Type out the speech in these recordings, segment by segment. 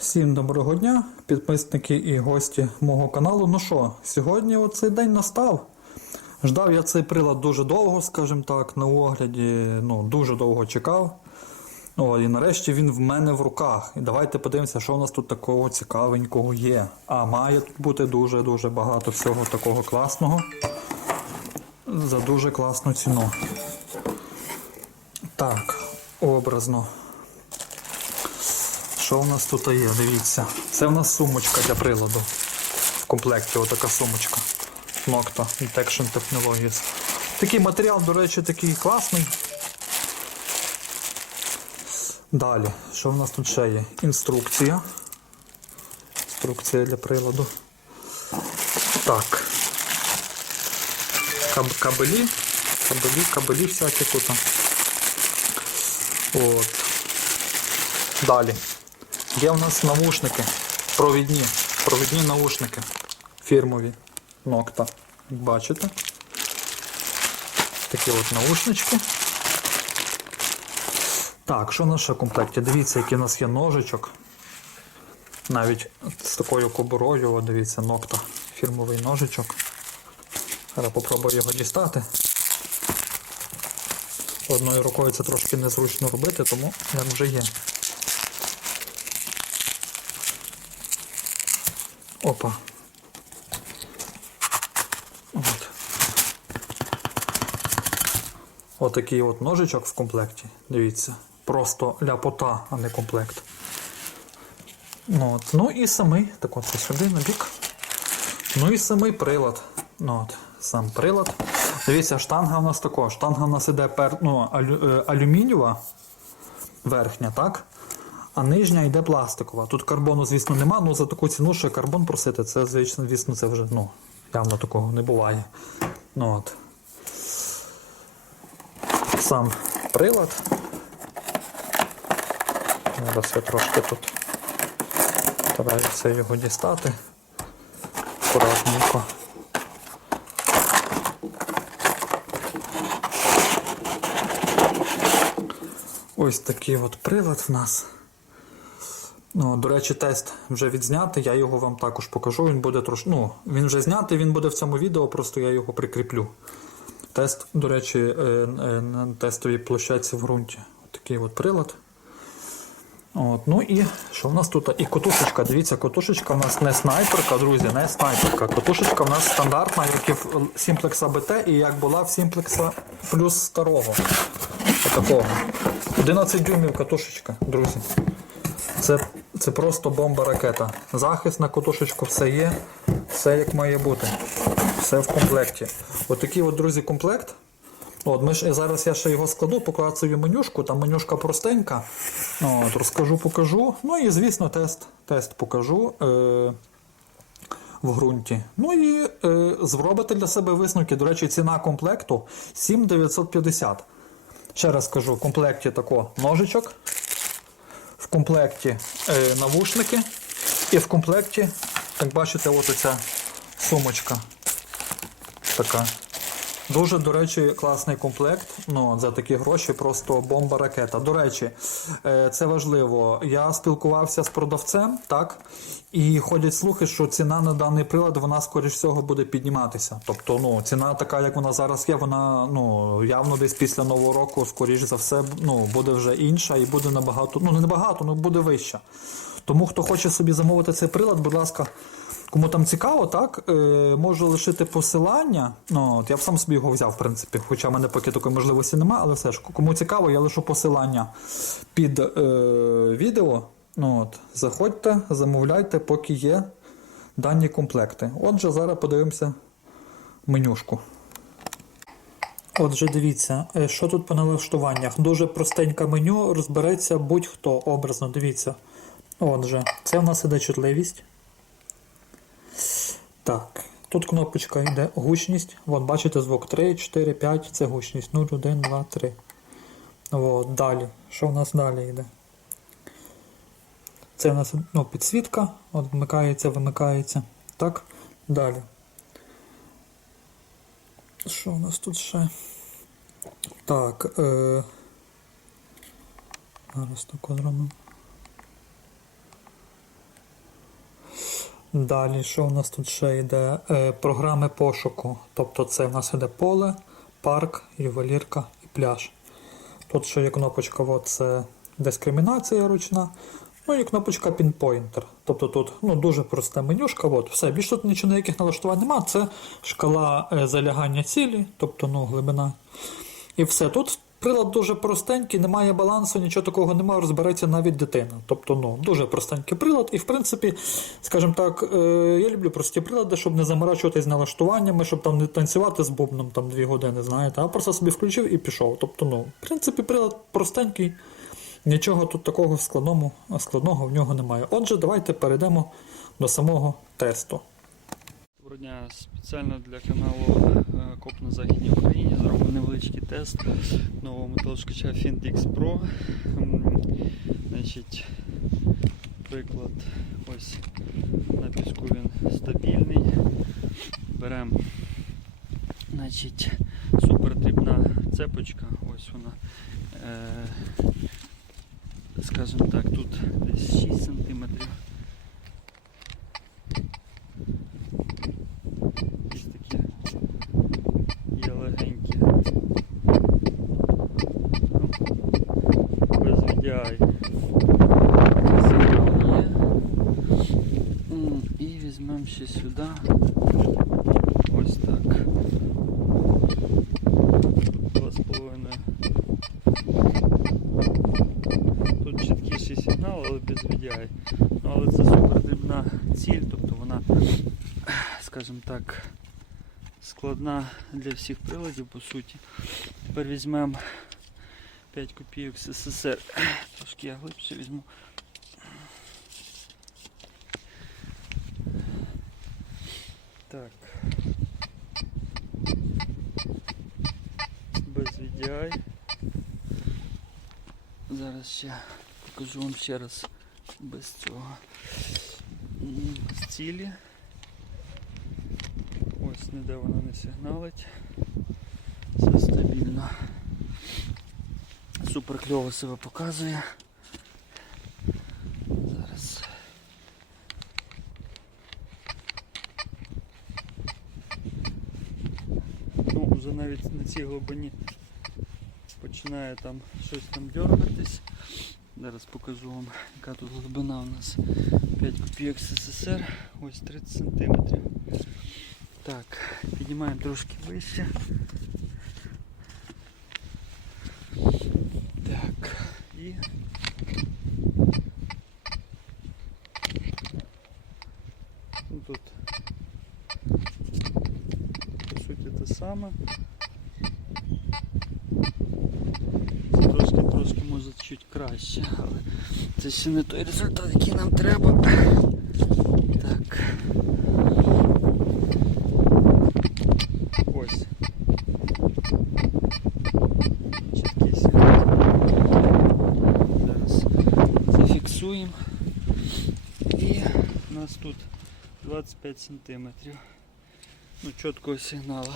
Всім доброго дня, підписники і гості мого каналу. Ну що, сьогодні оцей день настав. Ждав я цей прилад дуже довго, скажімо так, на огляді. Ну, дуже довго чекав. О, і нарешті він в мене в руках. І давайте подивимося, що у нас тут такого цікавенького є. А має тут бути дуже-дуже багато всього такого класного. За дуже класну ціну. Так, образно. Що у нас тут є? Дивіться. Це в нас сумочка для приладу. В комплекті отака сумочка. Nocta Detection Technologies. Такий матеріал, до речі, такий класний. Далі, що в нас тут ще є? Інструкція. Інструкція для приладу. Так. Каб кабелі. Кабелі, кабелі всякі тут. От. Далі. Є в нас навушники. Провідні. Провідні навушники. Фірмові. Як бачите. Такі от наушнички. Так, що в нас ще в комплекті? Дивіться, який у нас є ножичок. Навіть з такою кобурою, дивіться, нокта. Фірмовий ножичок. Зараз попробую його дістати. Одною рукою це трошки незручно робити, тому як вже є. Опа. От. Отакий от ножичок в комплекті. Дивіться. Просто ляпота, а не комплект. Ну, от. ну і самий, так от це сюди на бік. Ну і самий прилад. Ну, от, Сам прилад. Дивіться, штанга у нас також. Штанга у нас іде пер, ну, алю, е, алюмінієва верхня, так? А нижня йде пластикова. Тут карбону, звісно, нема, але за таку ціну, що карбон просити, це, звісно, звісно, це вже ну, явно такого не буває. Ну, от. Сам прилад. Зараз я трошки тут стараюся його дістати. Акуратненько. Ось такий от прилад в нас. Ну, до речі, тест вже відзнятий, я його вам також покажу. Він буде трош... ну, він вже знятий, він буде в цьому відео, просто я його прикріплю. Тест, до речі, е, е, на тестовій площадці в ґрунті. Такий от прилад. От, ну і що в нас тут? І котушечка. Дивіться, котушечка в нас не снайперка, друзі, не снайперка. Котушечка в нас стандартна, як і в Simplex ABT, і як була в Simplex плюс старого. Отакого. 11 дюймів катушечка, друзі. Це, це просто бомба-ракета. Захист на котушечку все є, все як має бути. Все в комплекті. Отакий от, друзі, комплект. От, ми ж, зараз я ще його складу, поклацаю менюшку, там менюшка простенька. От, розкажу, покажу. Ну і, звісно, тест, тест покажу е, в ґрунті. Ну і е, зробите для себе висновки. До речі, ціна комплекту 7950. Ще раз кажу, в комплекті тако ножичок, комплекті е, навушники і в комплекті, як бачите, от оця сумочка. Така. Дуже, до речі, класний комплект. Ну, за такі гроші просто бомба-ракета. До речі, е, це важливо. Я спілкувався з продавцем, так? І ходять слухи, що ціна на даний прилад вона, скоріш всього, буде підніматися. Тобто, ну, ціна така, як вона зараз є, вона ну, явно десь після нового року, скоріш за все, ну, буде вже інша і буде набагато, ну не набагато, але буде вища. Тому хто хоче собі замовити цей прилад, будь ласка. Кому там цікаво, так, е, можу лишити посилання. Ну, от Я б сам собі його взяв, в принципі, хоча в мене поки такої можливості немає, але все ж, кому цікаво, я лишу посилання під е, відео. Ну, от, Заходьте, замовляйте, поки є дані комплекти. Отже, зараз подивимося менюшку. Отже, дивіться, е, що тут по налаштуваннях. Дуже простеньке меню, розбереться будь-хто образно, дивіться. Отже, це в нас іде чутливість. Так, тут кнопочка йде гучність. От, бачите, звук 3, 4, 5, це гучність. 0, 1, 2, 3. От, далі. Що в нас далі йде? Це у нас ну, підсвітка. От вмикається, вимикається. Так, далі. Що у нас тут ще? Так. Е... Зараз тако зробимо. Далі, що у нас тут ще йде? Е, програми пошуку. Тобто це в нас йде поле, парк, ювелірка і пляж. Тут ще є кнопочка, от це дискримінація ручна. Ну і кнопочка Pinpointer. Тобто тут ну, дуже проста менюшка. От, все, більше тут нічого ніяких налаштувань немає. Це шкала е, залягання цілі, тобто ну, глибина. І все. Тут прилад дуже простенький, немає балансу, нічого такого немає, розбереться навіть дитина. Тобто, ну, дуже простенький прилад. І в принципі, скажімо так, е, я люблю прості прилади, щоб не заморачуватись налаштуваннями, щоб там не танцювати з бубном там дві години, знаєте, а просто собі включив і пішов. Тобто, ну, в принципі, прилад простенький. Нічого тут такого складному, складного в нього немає. Отже, давайте перейдемо до самого тесту. Доброго дня. Спеціально для каналу е, КОП на Західній Україні зробив невеличкий тест нового металошкача FintX Pro. Значить, приклад, ось на піску він стабільний. Беремо значить, супердрібна цепочка, ось вона. Е, скажімо так, тут десь 6 см. Ось такі є легенькі. Без VDI. Сигнал є. М, І візьмемо ще сюди. Ось так. Два з половиною. Тут чіткіший сигнал, але без VDI. Ну, але це супер дрібна ціль, тобто вона скажімо так, складна для всіх приладів по суті. Тепер візьмемо 5 копійок СССР. Трошки я глибше візьму. Так. Без VDI. Зараз ще покажу вам ще раз без цього. З цілі. Ось ніде вона не сигналить. Все стабільно. Супер кльово себе показує. Зараз. Ну, вже навіть на цій глибині починає там щось там дергатись. Зараз покажу вам, яка тут глибина у нас 5 копійок СССР, ось 30 сантиметрів. Так, піднімаємо трошки вище. Так, і ну, тут по суті те саме. Трошки трошки може чуть краще, але це ще не той результат, який нам треба. Так. Ось. Чіткий. І у нас тут 25 сантиметрів. Ну, чіткого сигналу.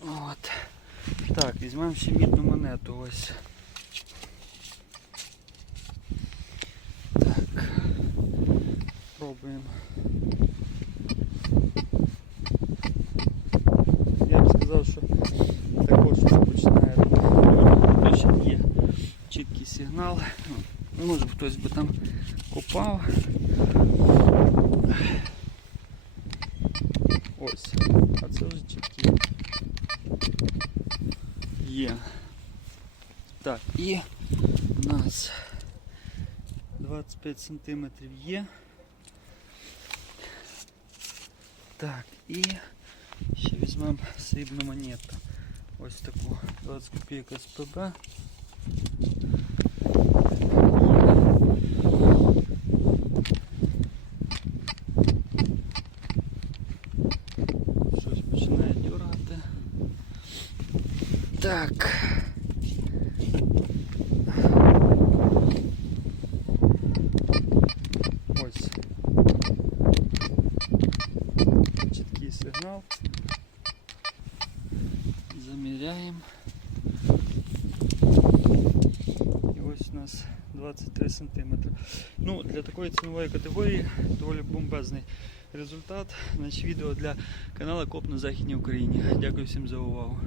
От. Так, візьмемо ще мідну монету ось. Так. Пробуємо. Я б сказав, що також починає точно є чіткий сигнал. Може хтось би там копав. і у нас 25 сантиметрів є. Так, і ще візьмемо срібну монету. Ось таку 20 копійок СПБ. Щось починає дергати. Так. Сигнал. Заміряємо. І ось у нас 23 см. Ну, для такої цінової категорії доволі бомбезний результат. Значить, відео для каналу Коп на Західній Україні. Дякую всім за увагу.